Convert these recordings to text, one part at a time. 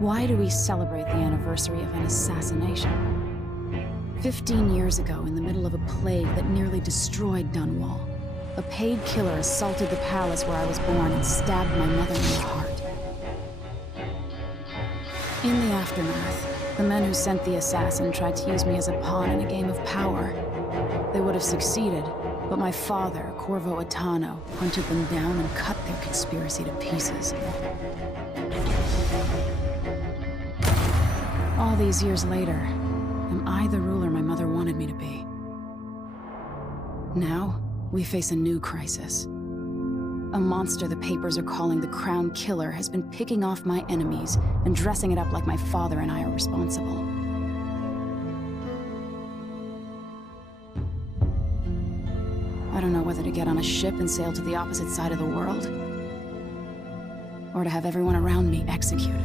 Why do we celebrate the anniversary of an assassination? 15 years ago, in the middle of a plague that nearly destroyed Dunwall, a paid killer assaulted the palace where I was born and stabbed my mother in the heart. In the aftermath, the men who sent the assassin tried to use me as a pawn in a game of power. They would have succeeded, but my father, Corvo Attano, hunted them down and cut their conspiracy to pieces. All these years later, am I the ruler my mother wanted me to be? Now, we face a new crisis. A monster the papers are calling the Crown Killer has been picking off my enemies and dressing it up like my father and I are responsible. I don't know whether to get on a ship and sail to the opposite side of the world, or to have everyone around me executed.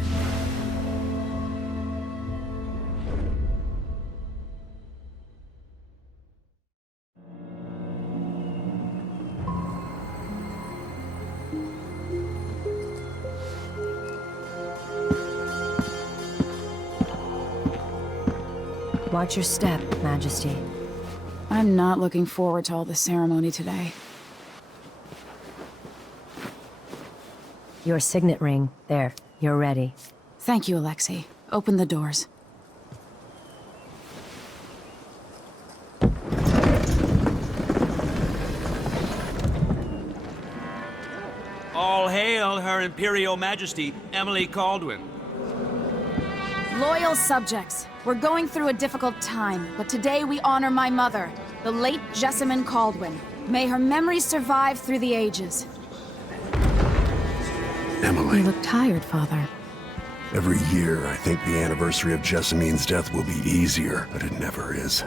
Watch your step, Majesty. I'm not looking forward to all the ceremony today. Your signet ring. There, you're ready. Thank you, Alexei. Open the doors. All hail Her Imperial Majesty, Emily Kaldwin. Loyal subjects, we're going through a difficult time, but today we honor my mother, the late Jessamine Kaldwin. May her memory survive through the ages. Emily. You look tired, Father. Every year, I think the anniversary of Jessamine's death will be easier, but it never is.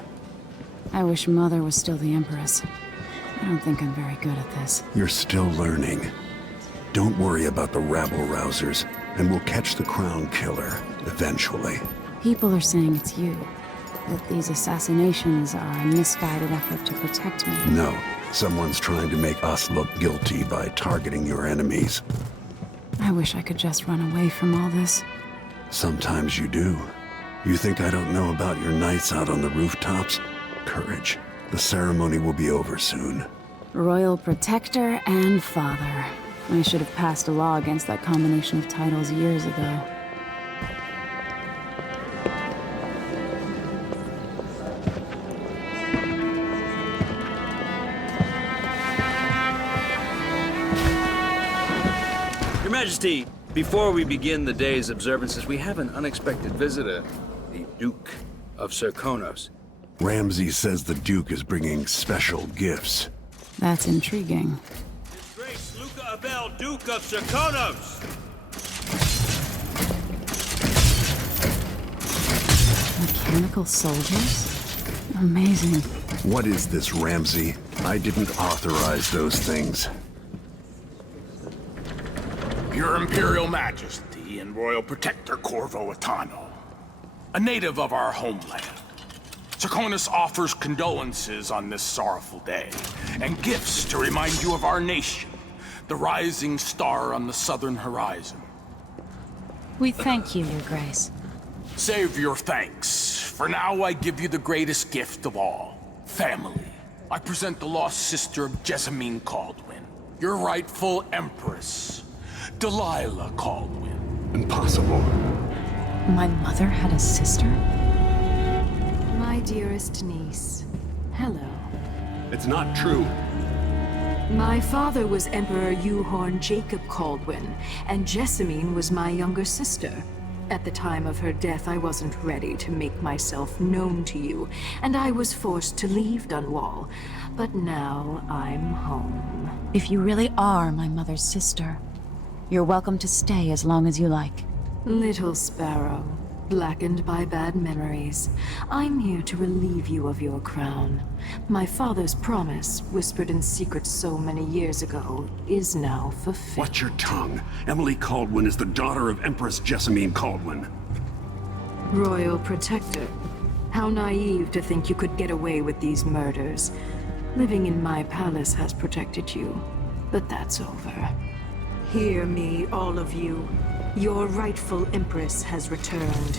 I wish Mother was still the Empress. I don't think I'm very good at this. You're still learning. Don't worry about the rabble-rousers, and we'll catch the Crown Killer, eventually. People are saying it's you. That these assassinations are a misguided effort to protect me. No, someone's trying to make us look guilty by targeting your enemies. I wish I could just run away from all this. Sometimes you do. You think I don't know about your nights out on the rooftops? Courage. The ceremony will be over soon. Royal Protector and Father. I should have passed a law against that combination of titles years ago. Your Majesty, before we begin the day's observances, we have an unexpected visitor, the Duke of Serkonos. Ramsay says the Duke is bringing special gifts. That's intriguing. His Grace Luca Abel, Duke of Serkonos! Mechanical soldiers? Amazing. What is this, Ramsay? I didn't authorize those things. Your Imperial Majesty and Royal Protector Corvo Attano, a native of our homeland. Serkonos offers condolences on this sorrowful day, and gifts to remind you of our nation, the rising star on the southern horizon. We thank you, Your Grace. Save your thanks. For now, I give you the greatest gift of all, family. I present the lost sister of Jessamine Kaldwin, your rightful Empress, Delilah Kaldwin. Impossible. My mother had a sister? My dearest niece, hello. It's not true. My father was Emperor Uhorn Jacob Kaldwin, and Jessamine was my younger sister. At the time of her death, I wasn't ready to make myself known to you, and I was forced to leave Dunwall. But now I'm home. If you really are my mother's sister, you're welcome to stay as long as you like. Little sparrow, blackened by bad memories, I'm here to relieve you of your crown. My father's promise, whispered in secret so many years ago, is now fulfilled. Watch your tongue. Emily Kaldwin is the daughter of Empress Jessamine Kaldwin. Royal Protector, how naive to think you could get away with these murders. Living in my palace has protected you, but that's over. Hear me, all of you. Your rightful Empress has returned.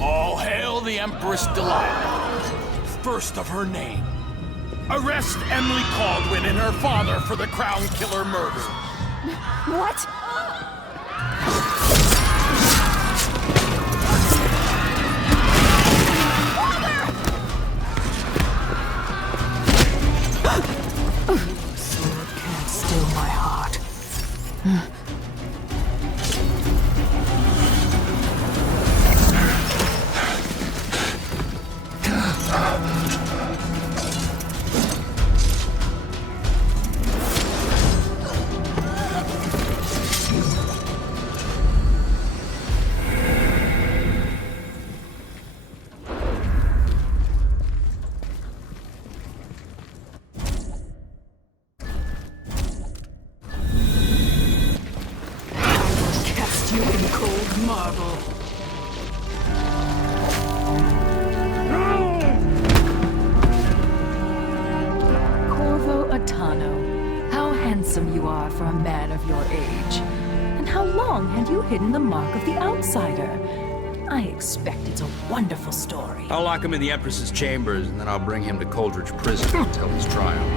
All hail the Empress Delilah, first of her name. Arrest Emily Kaldwin and her father for the Crown Killer murder. What? Sword can't still my heart. Cast you in cold marble. Corvo Attano, how handsome you are for a man of your age. And how long had you hidden the mark of the outsider? I expect it's a wonderful story. I'll lock him in the Empress's chambers, and then I'll bring him to Coldridge Prison until his trial.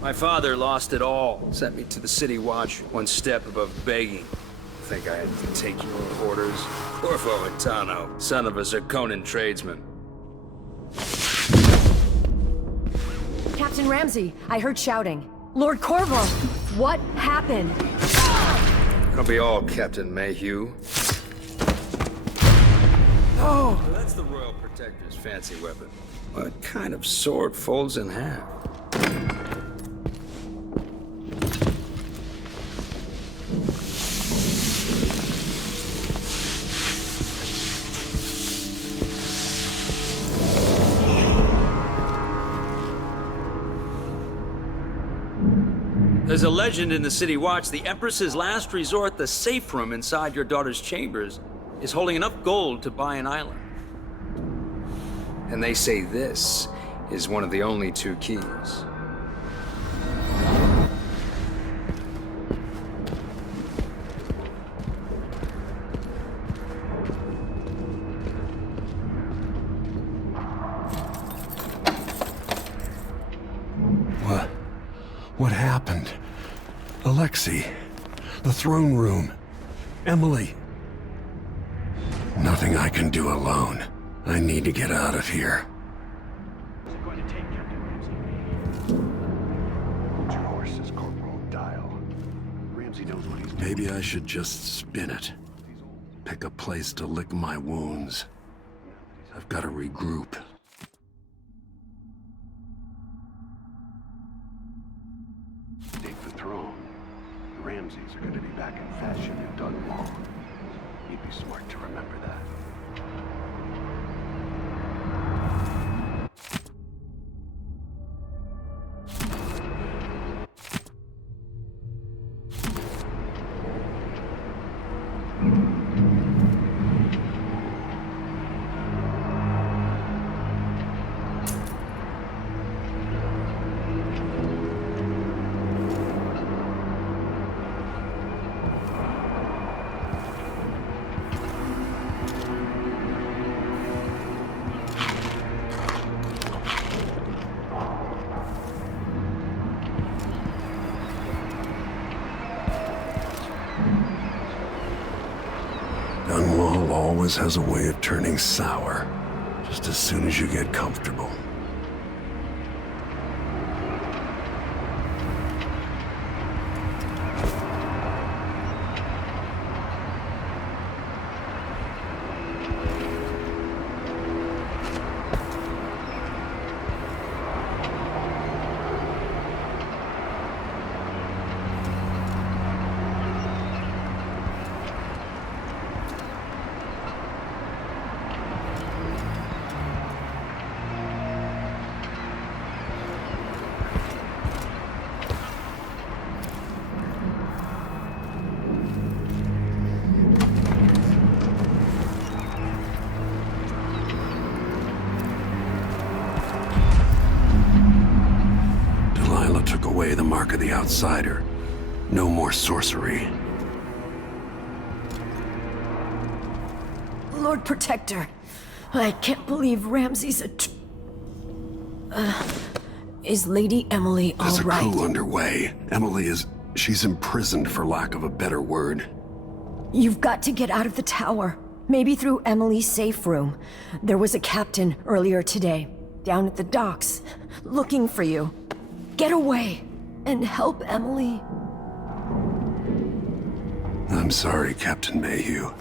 My father lost it all. Sent me to the City Watch, one step above begging. Think I had to take your orders? Corvo Attano, son of a Zirconan tradesman. Captain Ramsey, I heard shouting. Lord Corvo, what happened? It'll be all Captain Mayhew. Oh, that's the Royal Protector's fancy weapon. What kind of sword folds in half? There's a legend in the City Watch, the Empress's last resort, the safe room inside your daughter's chambers, is holding enough gold to buy an island. And they say this is one of the only two keys. What happened? Alexei, the throne room, Emily. Nothing I can do alone. I need to get out of here. Hold your horses, Corporal. Dial. Ramsey knows what he's doing. Maybe I should just spin it. Pick a place to lick my wounds. I've got to regroup. Take the throne. The Ramseys are going to be back in fashion in Dunwall. You'd be smart to remember that. Dunwall always has a way of turning sour, just as soon as you get comfortable. Took away the mark of the outsider. No more sorcery. Lord Protector, I can't believe Ramsey's is Lady Emily all There's a right? coup underway. She's imprisoned for lack of a better word. You've got to get out of the tower. Maybe through Emily's safe room. There was a captain earlier today, down at the docks, looking for you. Get away, and help Emily. I'm sorry, Captain Mayhew.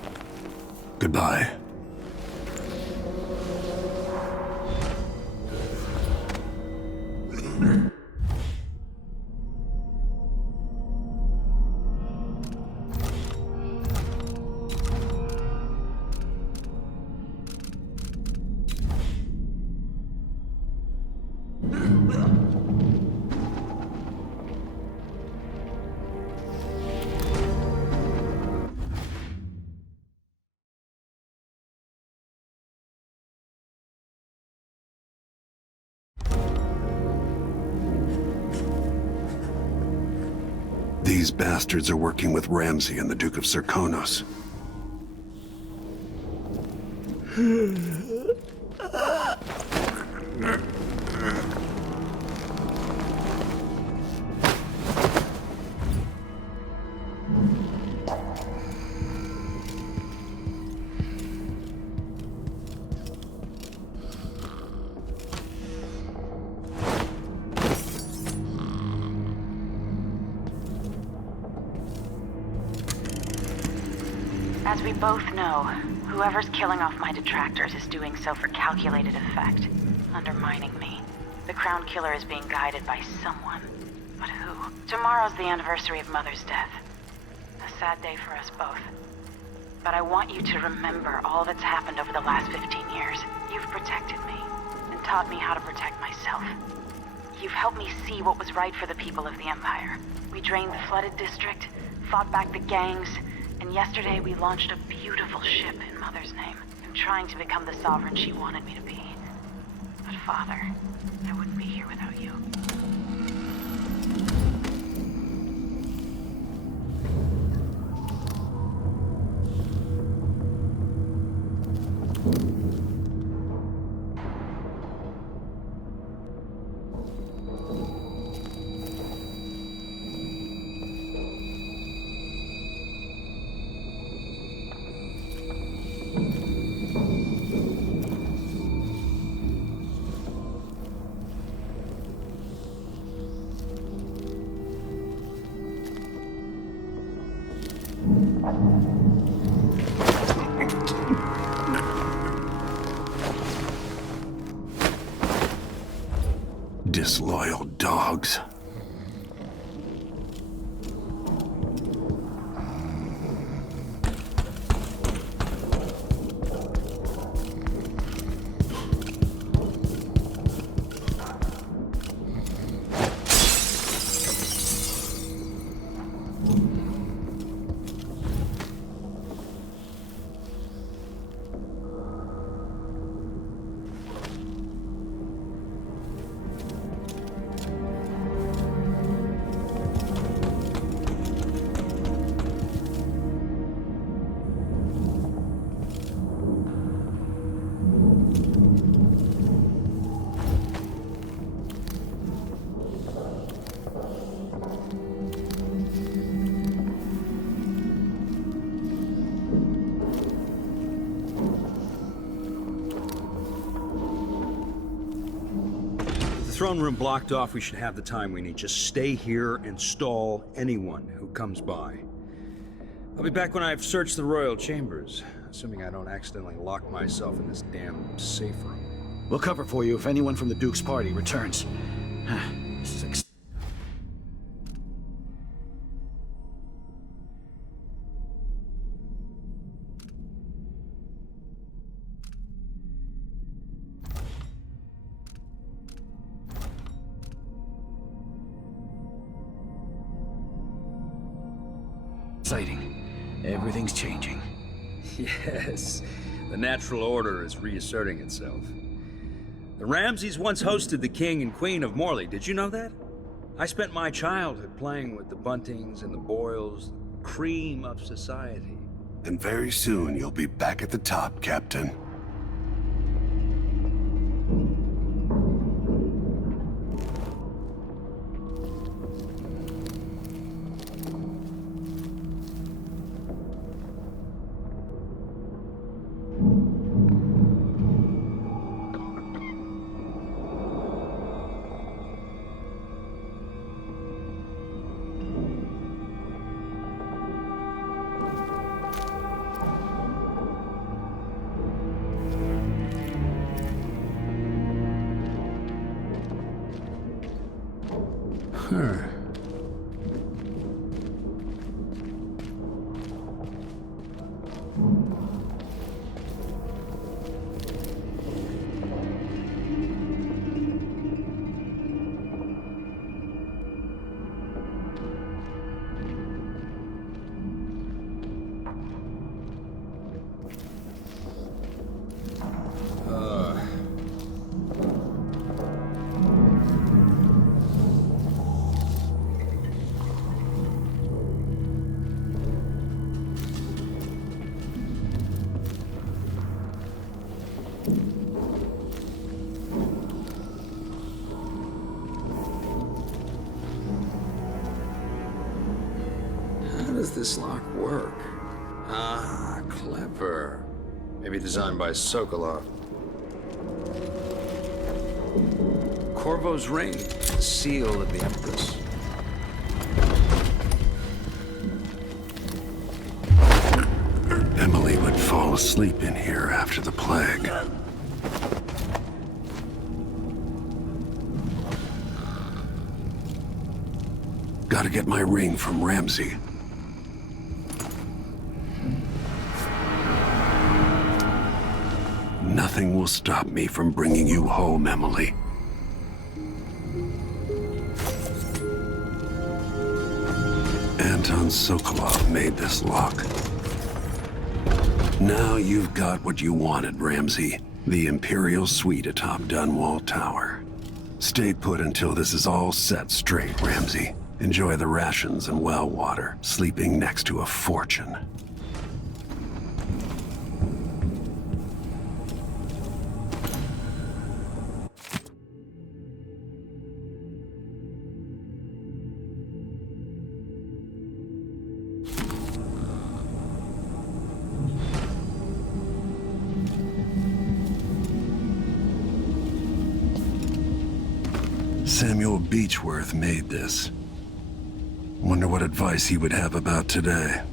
Goodbye. These bastards are working with Ramsey and the Duke of Serkonos. As we both know, whoever's killing off my detractors is doing so for calculated effect, undermining me. The Crown Killer is being guided by someone. But who? Tomorrow's the anniversary of Mother's death. A sad day for us both. But I want you to remember all that's happened over the last 15 years. You've protected me, and taught me how to protect myself. You've helped me see what was right for the people of the Empire. We drained the flooded district, fought back the gangs, and yesterday we launched a beautiful ship in Mother's name. I'm trying to become the sovereign she wanted me to be. But Father, I wouldn't be here without you. Disloyal dogs. Throne room blocked off, we should have the time we need. Just stay here and stall anyone who comes by. I'll be back when I've searched the royal chambers, assuming I don't accidentally lock myself in this damn safe room. We'll cover for you if anyone from the Duke's party returns. This is exciting. Everything's changing. Yes, the natural order is reasserting itself. The Ramseys once hosted the King and Queen of Morley, did you know that? I spent my childhood playing with the Buntings and the Boyles, the cream of society. And very soon you'll be back at the top, Captain. How does this lock work? Ah, clever. Maybe designed by Sokolov. Corvo's ring, the seal of the Empress. Emily would fall asleep in here after the plague. Gotta get my ring from Ramsey. Nothing will stop me from bringing you home, Emily. Anton Sokolov made this lock. Now you've got what you wanted, Ramsey. The Imperial Suite atop Dunwall Tower. Stay put until this is all set straight, Ramsey. Enjoy the rations and well water, sleeping next to a fortune. Samuel Beechworth made this. Wonder what advice he would have about today.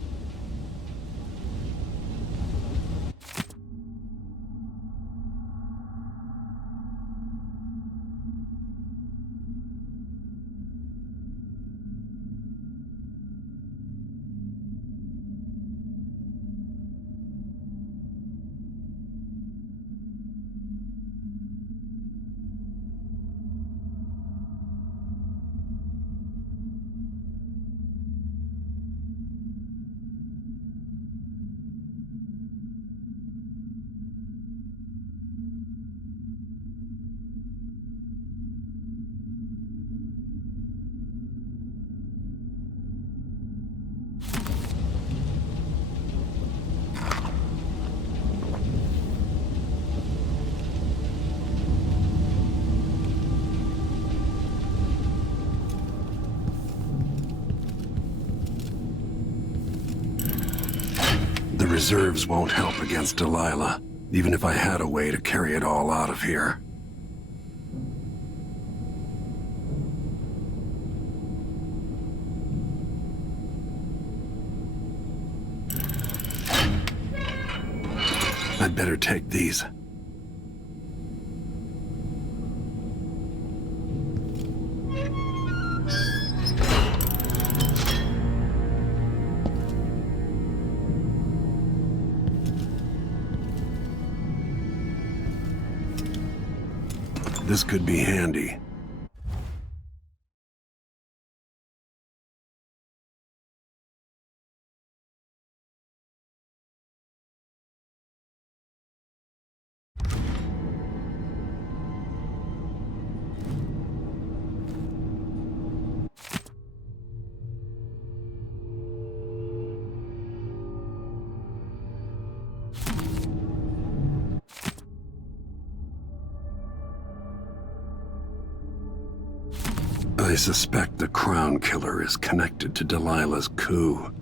The reserves won't help against Delilah, even if I had a way to carry it all out of here. I'd better take these. This could be handy. I suspect the Crown Killer is connected to Delilah's coup.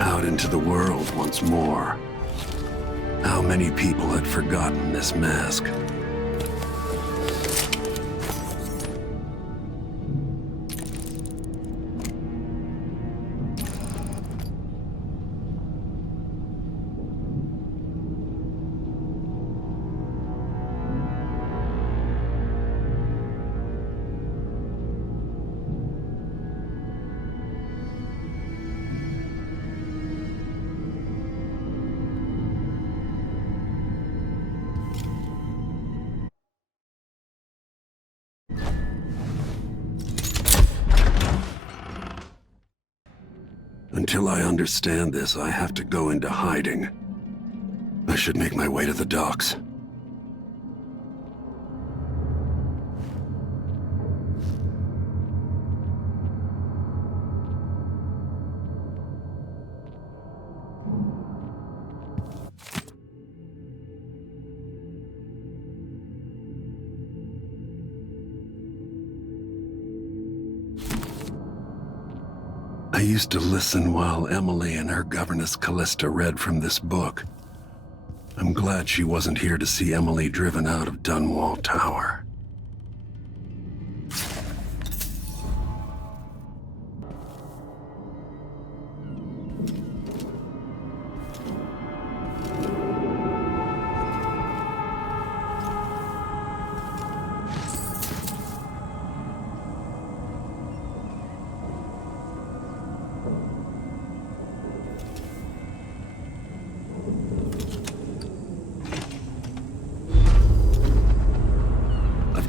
Out into the world once more. How many people had forgotten this mask? Until I understand this, I have to go into hiding. I should make my way to the docks. I used to listen while Emily and her governess Callista read from this book. I'm glad she wasn't here to see Emily driven out of Dunwall Tower.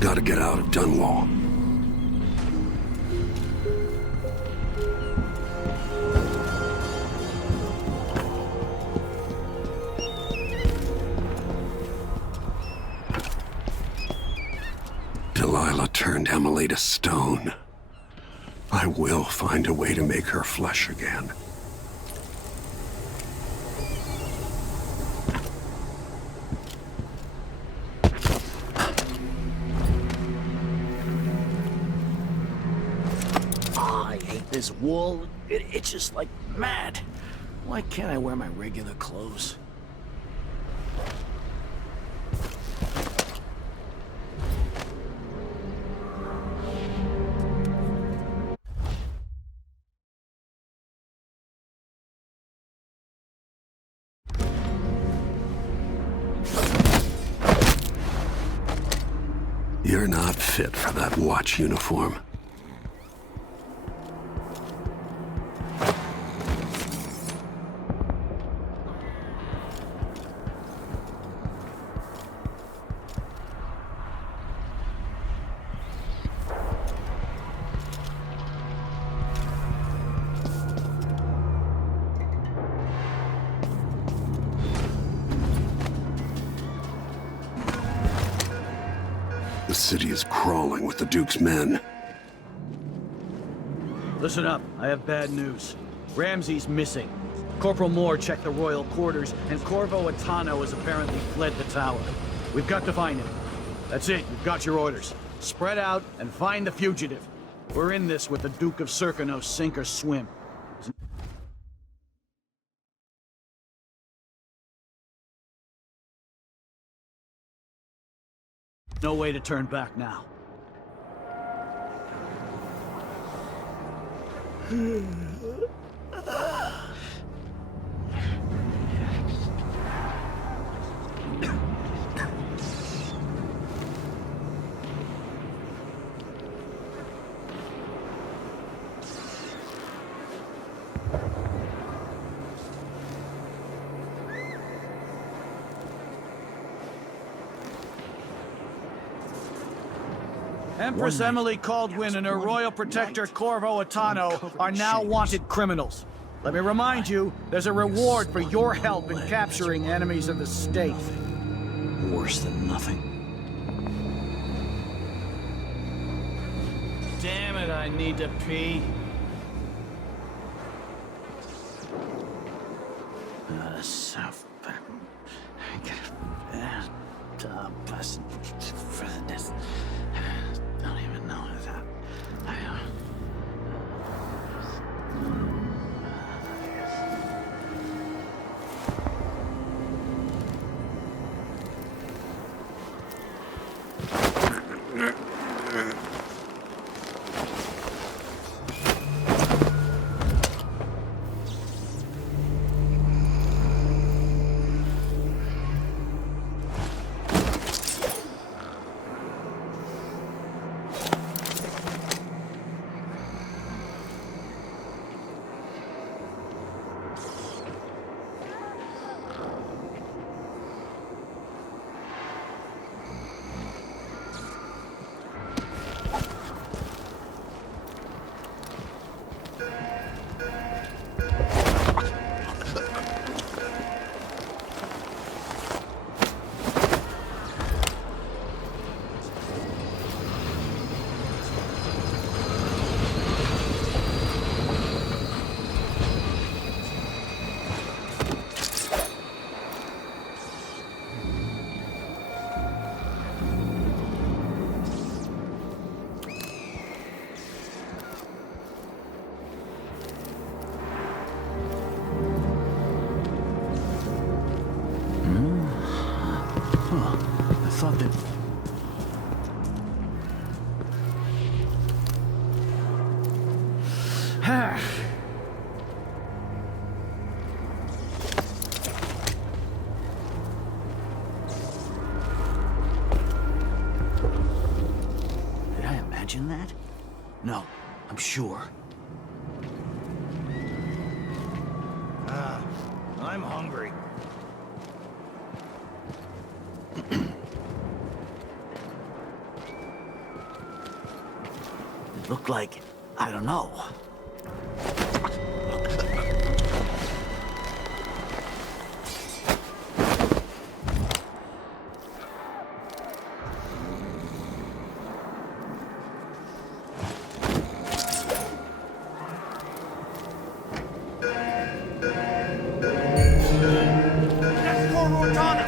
Gotta get out of Dunwall. Delilah turned Emily to stone. I will find a way to make her flesh again. This wool, it itches like mad. Why can't I wear my regular clothes? You're not fit for that watch uniform. The city is crawling with the Duke's men. Listen up, I have bad news. Ramsey's missing. Corporal Moore checked the royal quarters, and Corvo Attano has apparently fled the tower. We've got to find him. That's it, you've got your orders. Spread out and find the fugitive. We're in this with the Duke of Serkino, sink or swim. No way to turn back now. Empress Emily Kaldwin and her royal protector Corvo Attano are now wanted criminals. Let me remind you, there's a reward for your help in capturing enemies of the state. Worse than nothing. Damn it, I need to pee. thought that... Did I imagine that? No, I'm sure. I'm hungry. It looked like, I don't know. That's Corvo Attano!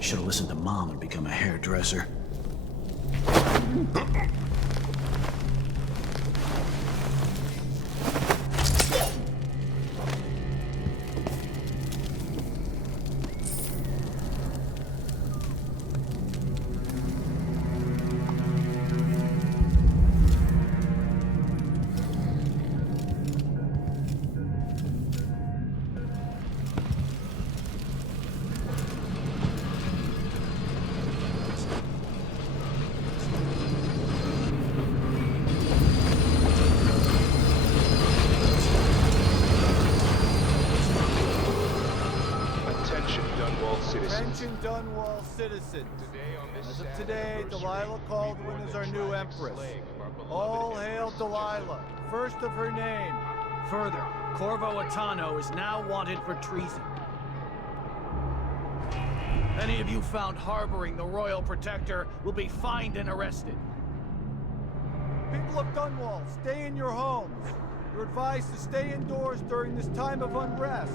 Should have listened to Mom and become a hairdresser. Attention Dunwall citizens. Attention Dunwall citizens. As of today, Delilah Kaldwin is our new Empress. All hail Delilah, first of her name. Further, Corvo Attano is now wanted for treason. Any of you found harboring the Royal Protector will be fined and arrested. People of Dunwall, stay in your homes. You're advised to stay indoors during this time of unrest.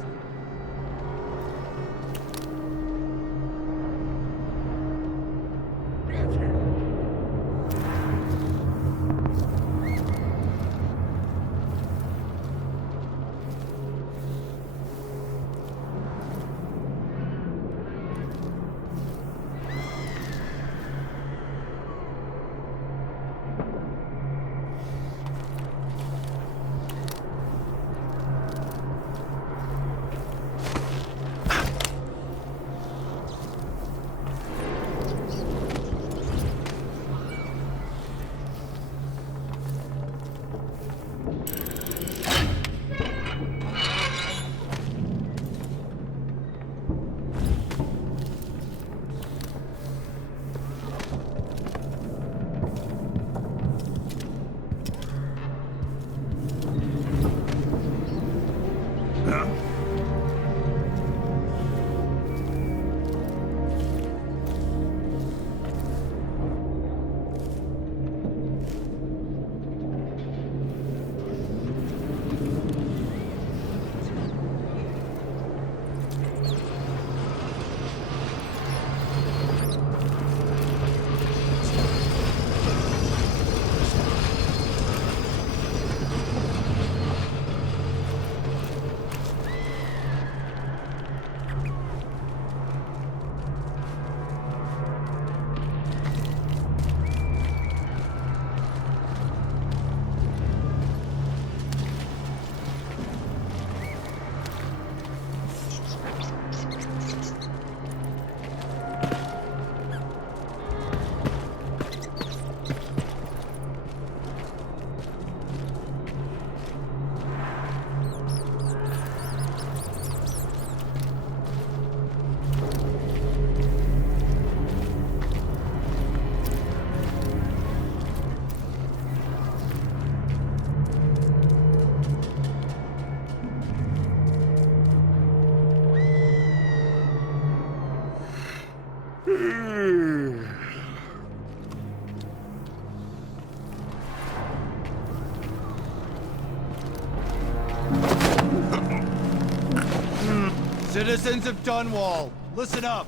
Citizens of Dunwall, listen up.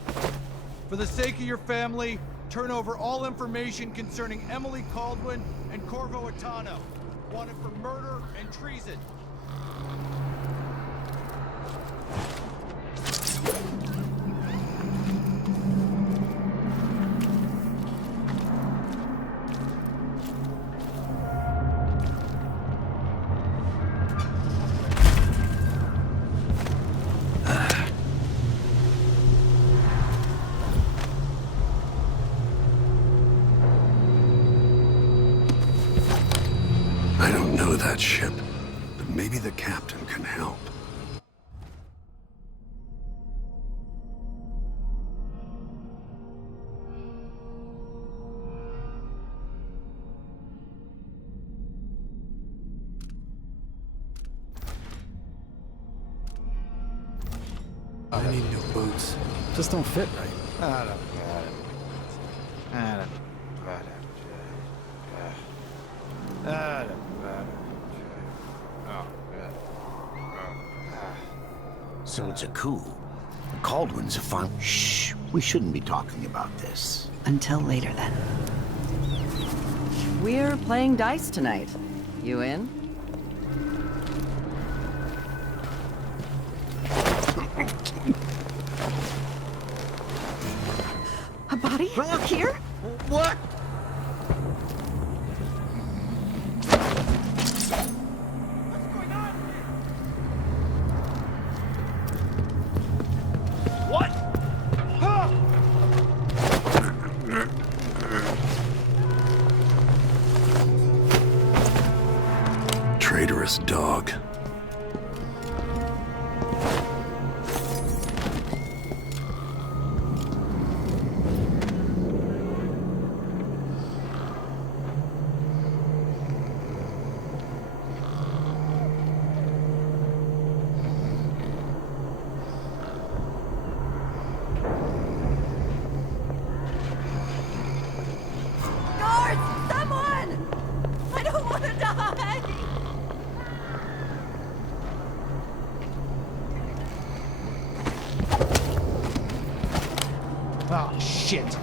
For the sake of your family, turn over all information concerning Emily Kaldwin and Corvo Attano, wanted for murder and treason. I don't know that ship, but maybe the captain can help. I need new boots. Just don't fit right. So it's a coup. The Kaldwins are fun. Shh. We shouldn't be talking about this. Until later, then. We're playing dice tonight. You in? A body? Look here? What? Traitorous dog. shit.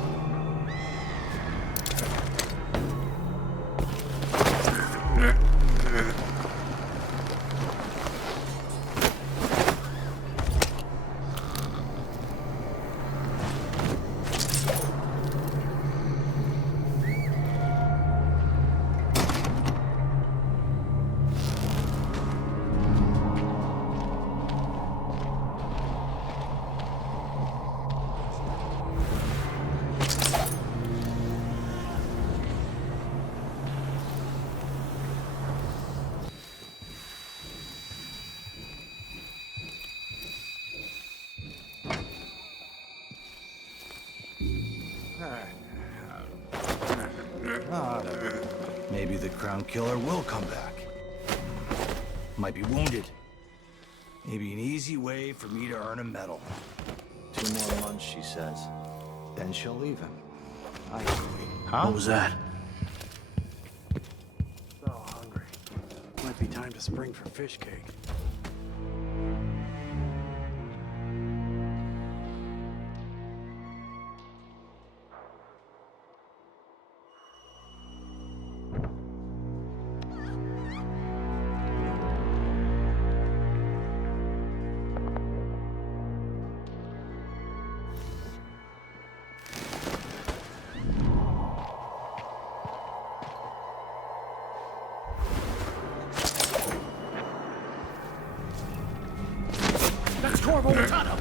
Maybe the Crown Killer will come back. Might be wounded. Maybe an easy way for me to earn a medal. 2 more months, she says. Then she'll leave him. I agree. Huh? What was that? So hungry. Might be time to spring for fish cake. That's Corvo Attano!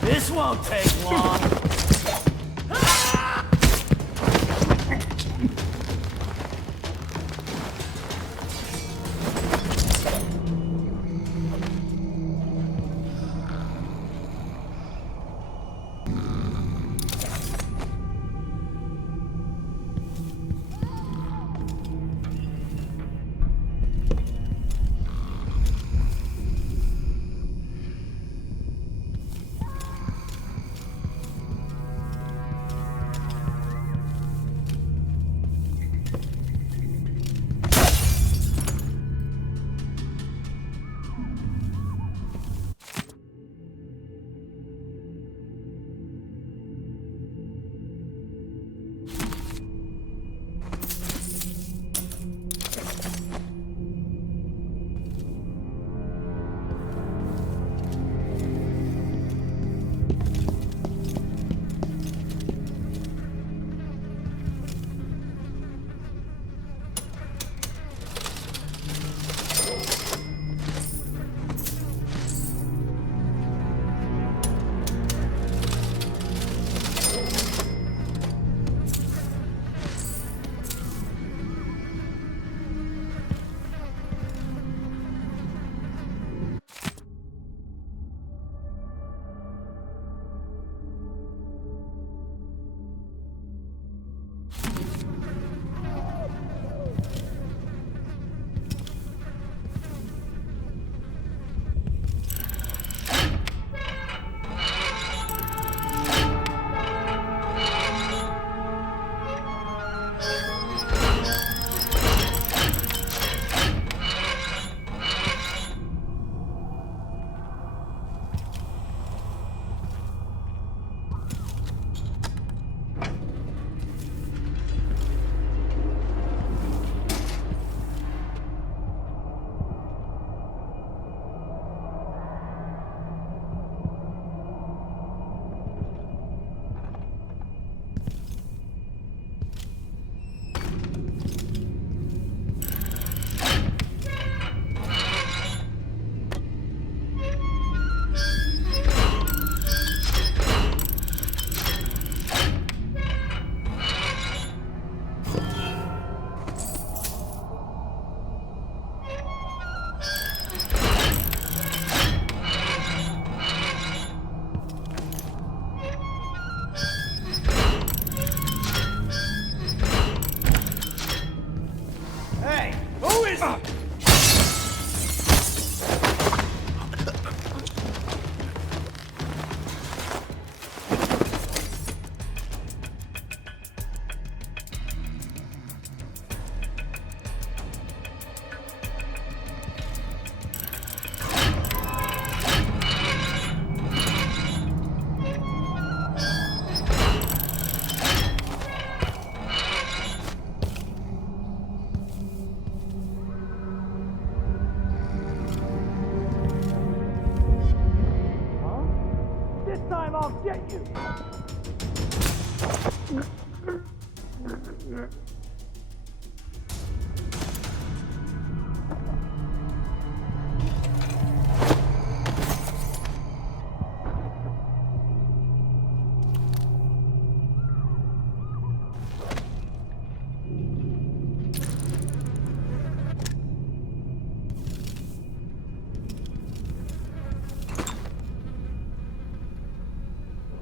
This won't take long! and I'll get you!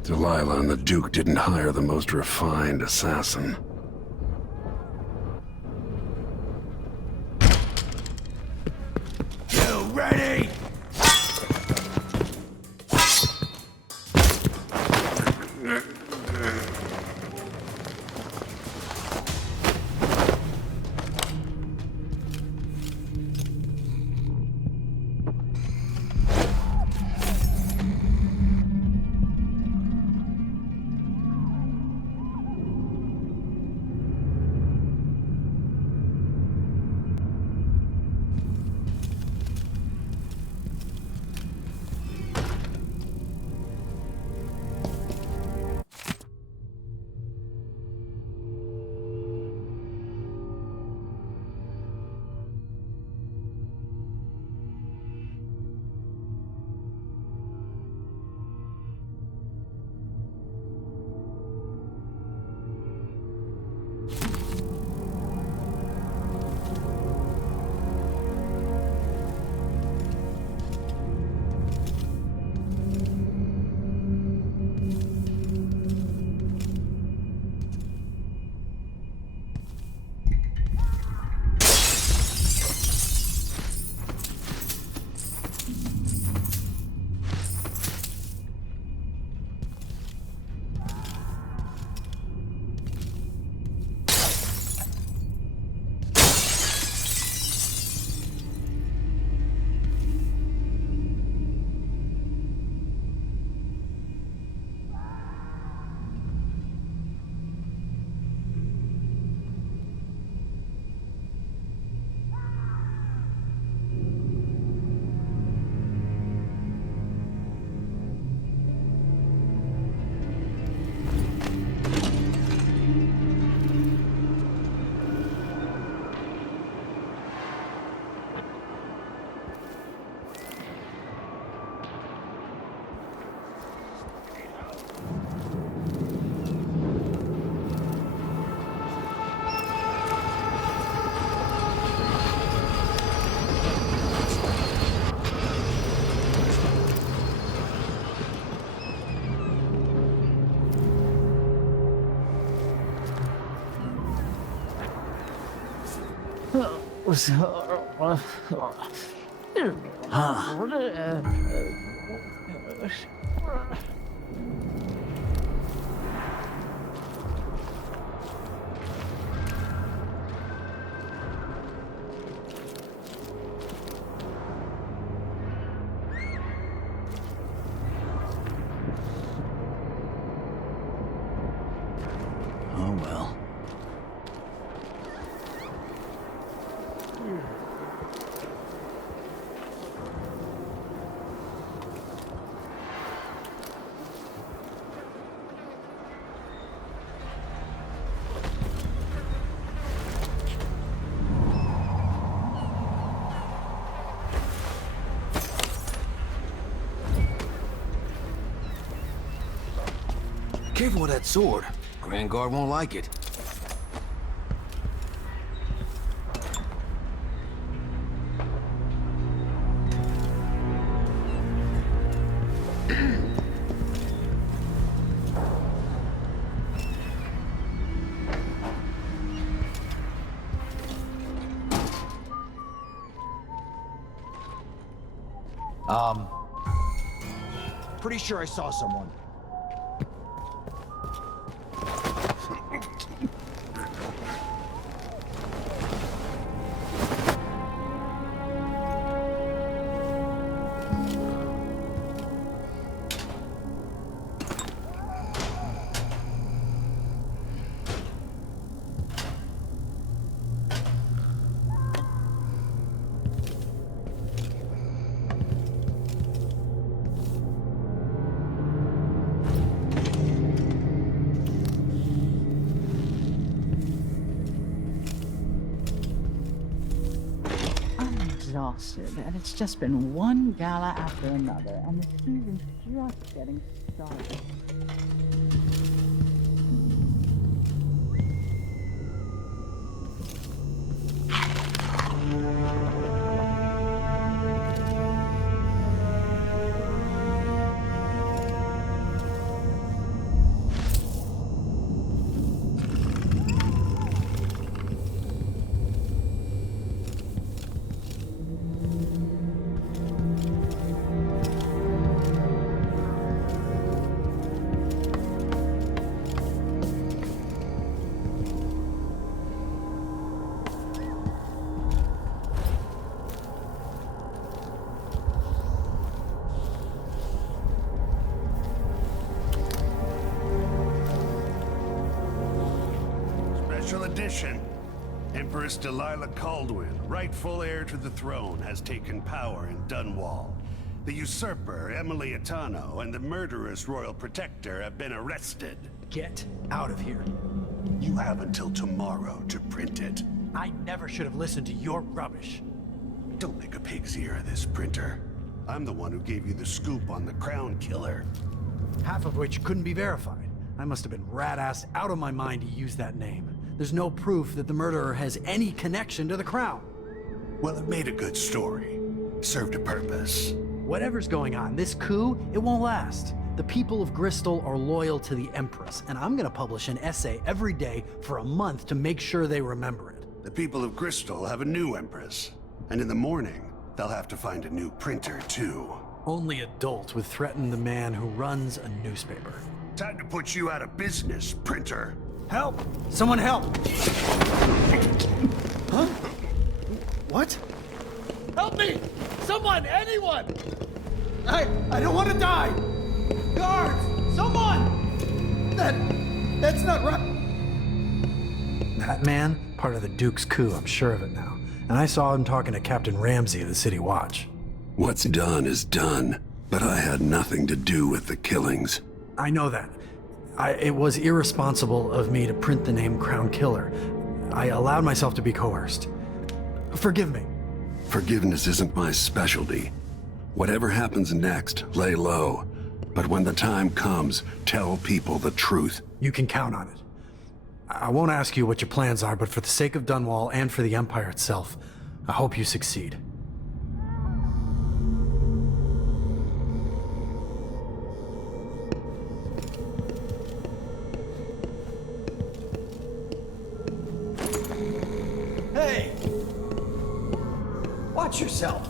Delilah and the Duke didn't hire the most refined assassin. You ready? Oh well. Careful with that sword. Grand Guard won't like it. Pretty sure I saw someone. exhausted, and it's just been one gala after another, and the season's just getting started. Special edition. Empress Emily Kaldwin, rightful heir to the throne, has taken power in Dunwall. The usurper, Emily Attano, and the murderous royal protector have been arrested. Get out of here. You have until tomorrow to print it. I never should have listened to your rubbish. Don't make a pig's ear of this, printer. I'm the one who gave you the scoop on the crown killer. Half of which couldn't be verified. I must have been rat-assed out of my mind to use that name. There's no proof that the murderer has any connection to the crown. Well, it made a good story. Served a purpose. Whatever's going on, this coup, it won't last. The people of Bristol are loyal to the Empress, and I'm gonna publish an essay every day for a month to make sure they remember it. The people of Bristol have a new Empress. And in the morning, they'll have to find a new printer, too. Only adults would threaten the man who runs a newspaper. Time to put you out of business, printer. Help! Someone help! Huh? What? Help me! Someone! Anyone! I don't want to die! Guards! Someone! That's not right. That man, part of the Duke's coup, I'm sure of it now. And I saw him talking to Captain Ramsey of the City Watch. What's done is done, but I had nothing to do with the killings. I know that. It was irresponsible of me to print the name Crown Killer. I allowed myself to be coerced. Forgive me. Forgiveness isn't my specialty. Whatever happens next, lay low. But when the time comes, tell people the truth. You can count on it. I won't ask you what your plans are, but for the sake of Dunwall and for the Empire itself, I hope you succeed. Hey! Watch yourself.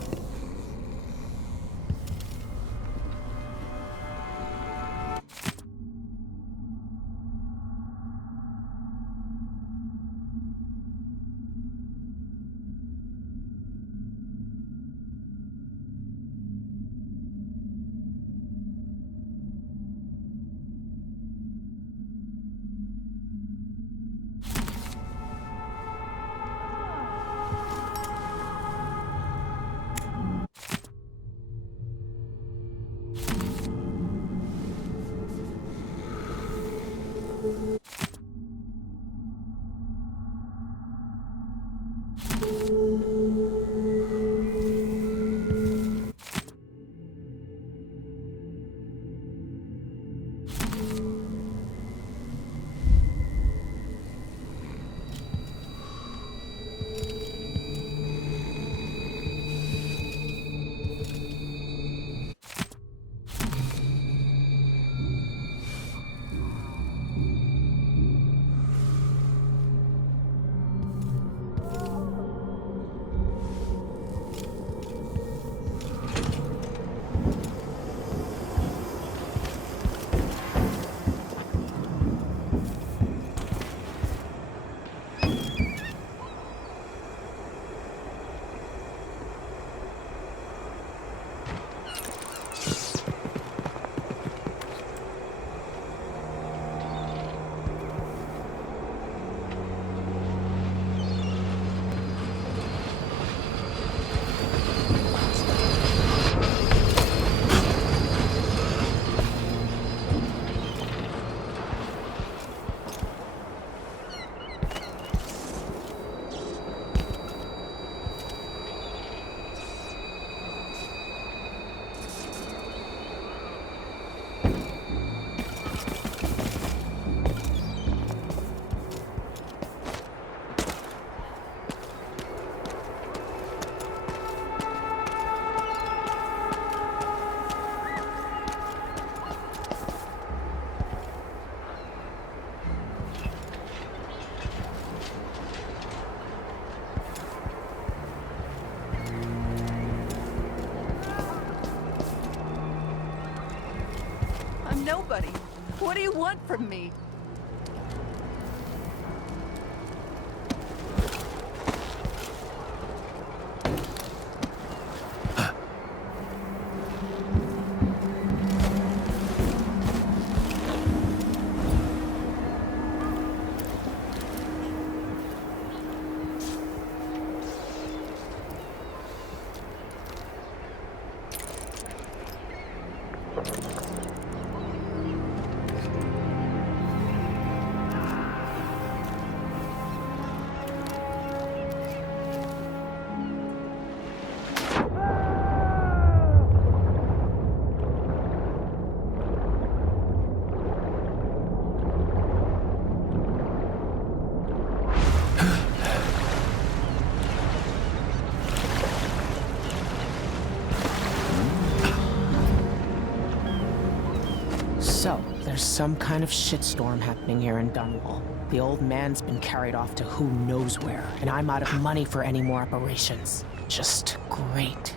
I'm nobody. What do you want from me? So, there's some kind of shitstorm happening here in Dunwall. The old man's been carried off to who knows where, and I'm out of money for any more operations. Just great.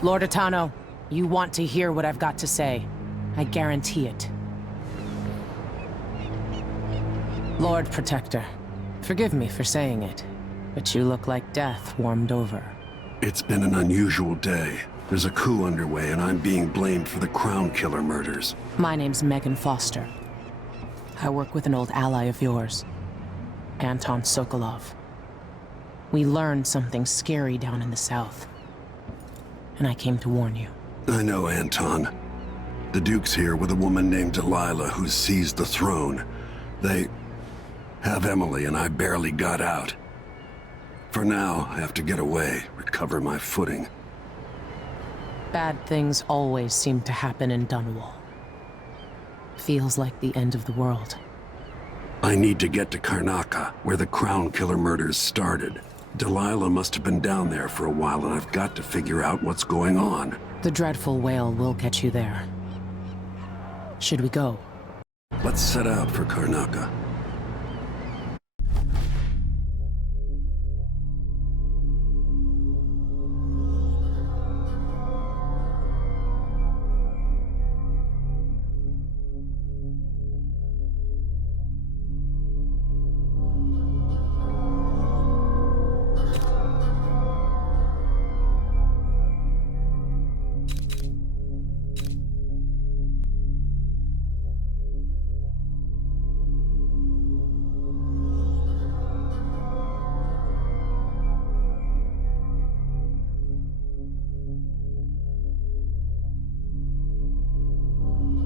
Lord Attano, you want to hear what I've got to say. I guarantee it. Lord Protector, forgive me for saying it, but you look like death warmed over. It's been an unusual day. There's a coup underway, and I'm being blamed for the Crown Killer murders. My name's Megan Foster. I work with an old ally of yours, Anton Sokolov. We learned something scary down in the south, and I came to warn you. I know Anton. The Duke's here with a woman named Delilah who's seized the throne. They have Emily, and I barely got out. For now, I have to get away, recover my footing. Bad things always seem to happen in Dunwall. Feels like the end of the world. I need to get to Karnaca, where the Crown Killer murders started. Delilah must have been down there for a while, and I've got to figure out what's going on. The dreadful whale will get you there. Should we go? Let's set out for Karnaca.